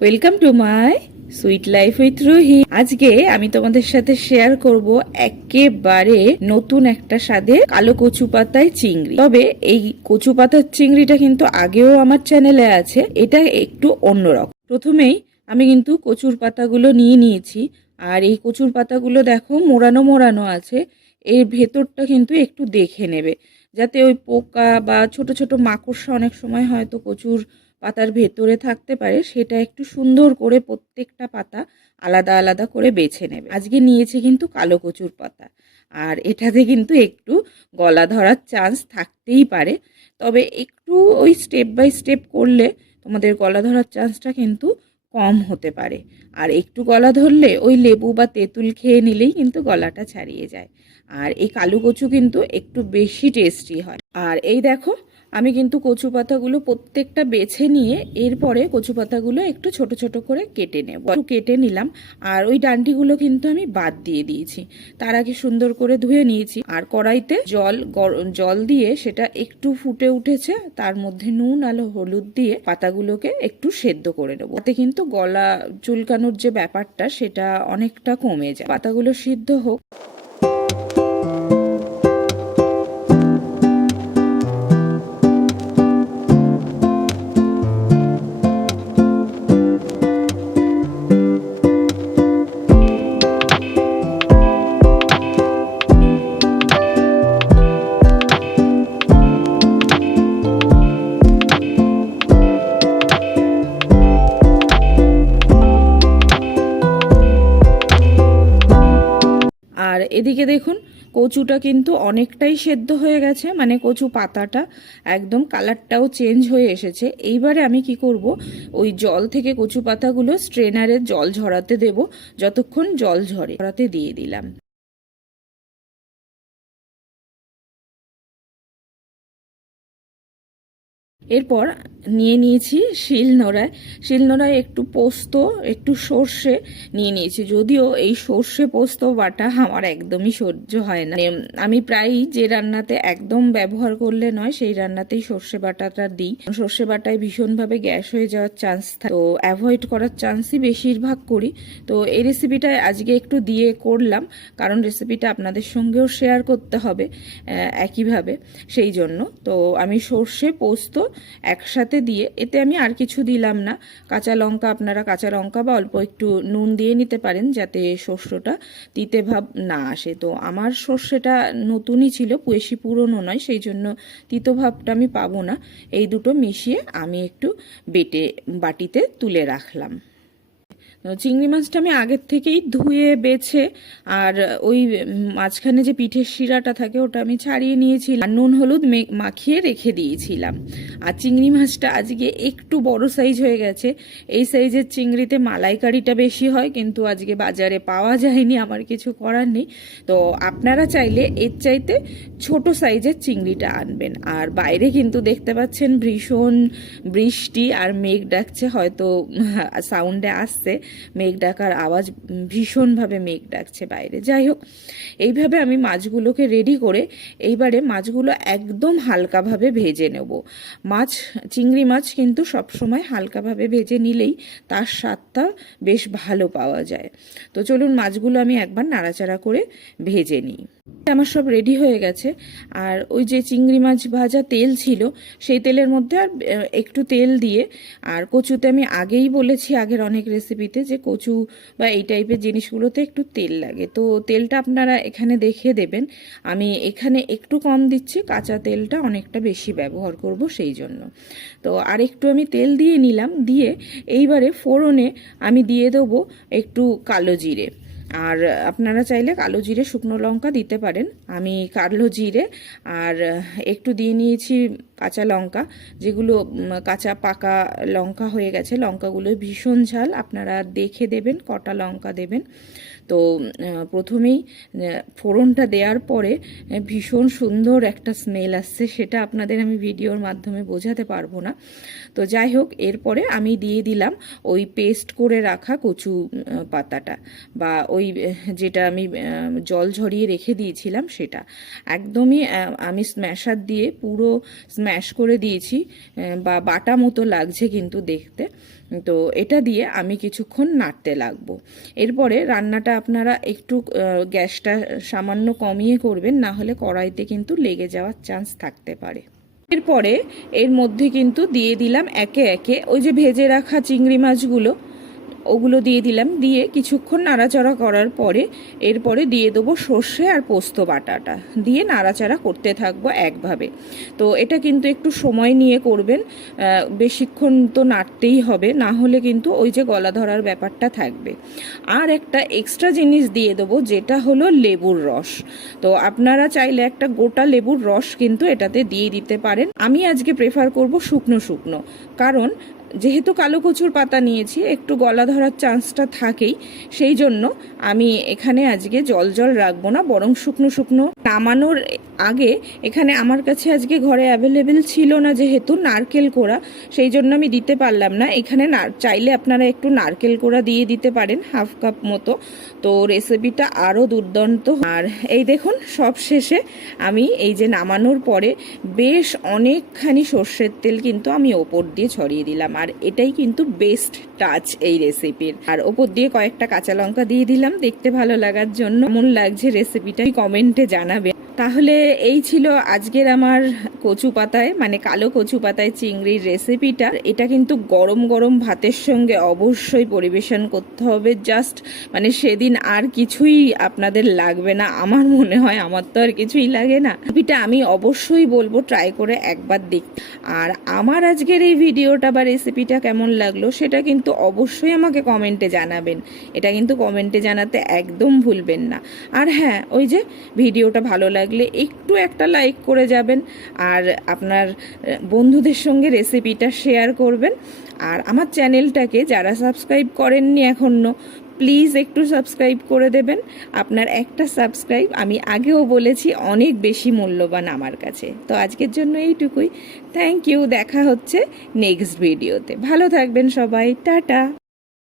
Welcome to my sweet life with Ruhi. আজকে আমি তোমাদের সাথে শেয়ার করব একেবারে নতুন একটা স্বাদের কালো কচু পাতায় চিংড়ি। তবে এই কচু পাতার চিংড়িটা কিন্তু আগেও আমার চ্যানেলে আছে, এটা একটু অন্যরকম। প্রথমেই আমি কিন্তু কচুর পাতাগুলো নিয়ে নিয়েছি, আর এই কচুর পাতাগুলো দেখো মোড়ানো মোড়ানো আছে। এর ভেতরটা কিন্তু একটু দেখে নেবে, যাতে ওই পোকা বা ছোট ছোট মাকড়সা অনেক সময় হয়তো কচুর পাতার ভেতরে থাকতে পারে, সেটা একটু সুন্দর করে প্রত্যেকটা পাতা আলাদা আলাদা করে বেছে নেবে। আজকে নিয়েছি কিন্তু কালো কচুর পাতা, আর এটাতে কিন্তু একটু গলা ধরার চান্স থাকতেই পারে। তবে একটু ওই স্টেপ বাই স্টেপ করলে তোমাদের গলা ধরার চান্সটা কিন্তু কম হতে পারে। আর একটু গলা ধরলে ওই লেবু বা তেঁতুল খেয়ে নিলেই কিন্তু গলাটা ছাড়িয়ে যায়। আর এই কালো কচু কিন্তু একটু বেশি টেস্টি হয়। আর এই দেখো, আমি কিন্তু কচু পাতাগুলো প্রত্যেকটা বেছে নিয়ে এরপরে কচু পাতাগুলো একটু ছোট ছোট করে কেটে নেব। একটু কেটে নিলাম, আর ওই ডান্ডিগুলো কিন্তু আমি বাদ দিয়ে দিয়েছি। তার আগে সুন্দর করে ধুয়ে নিয়েছি, আর কড়াইতে জল দিয়ে সেটা একটু ফুটে উঠেছে, তার মধ্যে নুন আর হলুদ দিয়ে পাতাগুলোকে একটু সেদ্ধ করে নেবো। তাতে কিন্তু গলা চুলকানোর যে ব্যাপারটা সেটা অনেকটা কমে যায়। পাতাগুলো সিদ্ধ হোক। আর এদিকে দেখুন, কচুটা কিন্তু অনেকটাই সেদ্ধ হয়ে গেছে, মানে কচু পাতাটা একদম কালারটাও চেঞ্জ হয়ে এসেছে। এইবারে আমি কি করব, ওই জল থেকে কচু পাতাগুলো স্ট্রেনারে জল ঝরাতে দেব, যতক্ষণ জল ঝরাতে দিয়ে দিলাম। এরপর নিয়ে নিয়েছি শিলনোড়ায় একটু পোস্ত, একটু সর্ষে নিয়ে নিয়েছি। যদিও এই সর্ষে পোস্ত বাটা আমার একদমই সহ্য হয় না, আমি প্রায়ই যে রান্নাতে একদম ব্যবহার করলে নয় সেই রান্নাতেই সর্ষে বাটাটা দিই। সর্ষে বাটায় ভীষণভাবে গ্যাস হয়ে যাওয়ার চান্স থাকে, তো অ্যাভয়েড করার চান্সই বেশিরভাগ করি। তো এই রেসিপিটা আজকে একটু দিয়ে করলাম, কারণ রেসিপিটা আপনাদের সঙ্গেও শেয়ার করতে হবে একইভাবে, সেই জন্য। তো আমি সর্ষে পোস্ত একসাথে দিয়ে, এতে আমি আর কিছু দিলাম না। কাঁচা লঙ্কা, আপনারা কাঁচা লঙ্কা বা অল্প একটু নুন দিয়ে নিতে পারেন, যাতে সর্ষেটা তিতে ভাব না আসে। তো আমার সর্ষেটা নতুনই ছিল, বেশি পুরনো নয়, সেই জন্য তিতো ভাবটা আমি পাবো না। এই দুটো মিশিয়ে আমি একটু বেটে বাটিতে তুলে রাখলাম। চিংড়ি মাছটা আমি আগের থেকেই ধুয়ে বেছে, আর ওই মাঝখানে যে পিঠের শিরাটা থাকে ওটা আমি ছাড়িয়ে নিয়েছিলাম, আর নুন হলুদ মাখিয়ে রেখে দিয়েছিলাম। আর চিংড়ি মাছটা আজকে একটু বড় সাইজ হয়ে গেছে। এই সাইজের চিংড়িতে মালাইকারিটা বেশি হয়, কিন্তু আজকে বাজারে পাওয়া যায়নি, আমার কিছু করার নেই। তো আপনারা চাইলে এর চাইতে ছোট সাইজের চিংড়িটা আনবেন। আর বাইরে কিন্তু দেখতে পাচ্ছেন ভীষণ বৃষ্টি আর মেঘ ডাকছে, হয়তো সাউন্ডে আসছে মেঘ ডাকার আওয়াজ, ভীষণভাবে মেঘ ডাকছে বাইরে। যাই হোক, এইভাবে আমি মাছগুলোকে রেডি করে এইবারে মাছগুলো একদম হালকাভাবে ভেজে নেব। চিংড়ি মাছ কিন্তু সবসময় হালকাভাবে ভেজে নিলেই তার স্বাদটা বেশ ভালো পাওয়া যায়। তো চলুন মাছগুলো আমি একবার নাড়াচাড়া করে ভেজে নিই। আমার সব রেডি হয়ে গেছে। আর ওই যে চিংড়ি মাছ ভাজা তেল ছিল, সেই তেলের মধ্যে আর একটু তেল দিয়ে, আর কচুতে আমি আগেই বলেছি আগের অনেক রেসিপিতে যে কচু বা এই টাইপের জিনিসগুলোতে একটু তেল লাগে, তো তেলটা আপনারা এখানে দেখে দেবেন। আমি এখানে একটু কম দিচ্ছি, কাঁচা তেলটা অনেকটা বেশি ব্যবহার করব সেই জন্য। তো আর একটু আমি তেল দিয়ে নিলাম, দিয়ে এইবারে ফোড়নে আমি দিয়ে দেবো একটু কালো জিরে। আর আপনারা চাইলে কালো জিরে শুকনো লঙ্কা দিতে পারেন, আমি কালো জিরে আর একটু দিয়ে নিয়েছি কাঁচা লঙ্কা, যেগুলো কাঁচা পাকা লঙ্কা হয়ে গেছে। লঙ্কাগুলো ভীষণ ঝাল, আপনারা দেখে দেবেন কটা লঙ্কা দেবেন। তো প্রথমেই ফোড়নটা দেওয়ার পরে ভীষণ সুন্দর একটা স্মেল আসছে, সেটা আপনাদের আমি ভিডিওর মাধ্যমে বোঝাতে পারবো না। তো যাই হোক, এরপরে আমি দিয়ে দিলাম ওই পেস্ট করে রাখা কচু পাতাটা, বা ওই যেটা আমি জল ঝরিয়ে রেখে দিয়েছিলাম সেটা। একদমই আমি স্ম্যাশার দিয়ে পুরো ম্যাশ করে দিয়েছি, বা বাটা মতো লাগছে কিন্তু দেখতে। তো এটা দিয়ে আমি কিছুক্ষণ নাড়তে লাগবো। এরপরে রান্নাটা আপনারা একটু গ্যাসটা সামান্য কমিয়ে করবেন, না হলে কড়াইতে কিন্তু লেগে যাওয়ার চান্স থাকতে পারে। এরপরে এর মধ্যে কিন্তু দিয়ে দিলাম একে একে ওই যে ভেজে রাখা চিংড়ি মাছগুলো, ওগুলো দিয়ে দিলাম। দিয়ে কিছুক্ষণ নাড়াচাড়া করার পরে এরপরে দিয়ে দেবো সর্ষে আর পোস্ত বাটাটা, দিয়ে নাড়াচাড়া করতে থাকবো একভাবে। তো এটা কিন্তু একটু সময় নিয়ে করবেন, বেশিক্ষণ তো নাড়তেই হবে, না হলে কিন্তু ওই যে গলা ধরার ব্যাপারটা থাকবে। আর একটা এক্সট্রা জিনিস দিয়ে দেবো, যেটা হলো লেবুর রস। তো আপনারা চাইলে একটা গোটা লেবুর রস কিন্তু এটাতে দিয়ে দিতে পারেন। আমি আজকে প্রেফার করব শুকনো শুকনো, কারণ যেহেতু কালো কচুর পাতা নিয়েছি একটু গলা ধরার চান্সটা থাকেই, সেই জন্য আমি এখানে আজকে জল জল রাখবো না, বরং শুকনো শুকনো। নামানোর আগে এখানে আমার কাছে আজকে ঘরে অ্যাভেলেবেল ছিল না যেহেতু নারকেল কোড়া, সেই জন্য আমি দিতে পারলাম না। এখানে চাইলে আপনারা একটু নারকেল কোড়া দিয়ে দিতে পারেন, হাফ কাপ মতো। তো রেসিপিটা আরও দুর্দান্ত। আর এই দেখুন সব শেষে আমি এই যে নামানোর পরে বেশ অনেকখানি সর্ষের তেল কিন্তু আমি ওপর দিয়ে ছড়িয়ে দিলাম, আর এটাই কিন্তু বেস্ট টাচ এই রেসিপির। আর ওপর দিয়ে কয়েকটা কাঁচা লঙ্কা দিয়ে দিলাম দেখতে ভালো লাগার জন্য। কেমন লাগছে রেসিপিটা কমেন্টে জানাবে। তাহলে এই ছিল আজকের আমার কচু পাতায়, মানে কালো কচু পাতায় চিংড়ির রেসিপিটা। এটা কিন্তু গরম গরম ভাতের সঙ্গে অবশ্যই পরিবেশন করতে হবে। জাস্ট মানে সেদিন আর কিছুই আপনাদের লাগবে না, আমার মনে হয়। আমার তো আর কিছুই লাগে না। রেসিপিটা আমি অবশ্যই বলবো ট্রাই করে একবার দেখতে। আর আমার আজকের এই ভিডিওটা বা রেসিপিটা কেমন লাগলো সেটা কিন্তু অবশ্যই আমাকে কমেন্টে জানাবেন। এটা কিন্তু কমেন্টে জানাতে একদম ভুলবেন না। আর হ্যাঁ, ওই যে ভিডিওটা ভালো লাগলে একটু একটা লাইক করে যাবেন, আর আপনার বন্ধুদের সঙ্গে রেসিপিটা শেয়ার করবেন। আর আমার চ্যানেলটাকে যারা সাবস্ক্রাইব করেননি এখনও, প্লিজ একটু সাবস্ক্রাইব করে দেবেন। আপনার একটা সাবস্ক্রাইব, আমি আগেও বলেছি, অনেক বেশি মূল্যবান আমার কাছে। তো আজকের জন্য এইটুকুই। Thank you. দেখা হচ্ছে নেক্সট ভিডিওতে। ভালো থাকবেন সবাই। টাটা।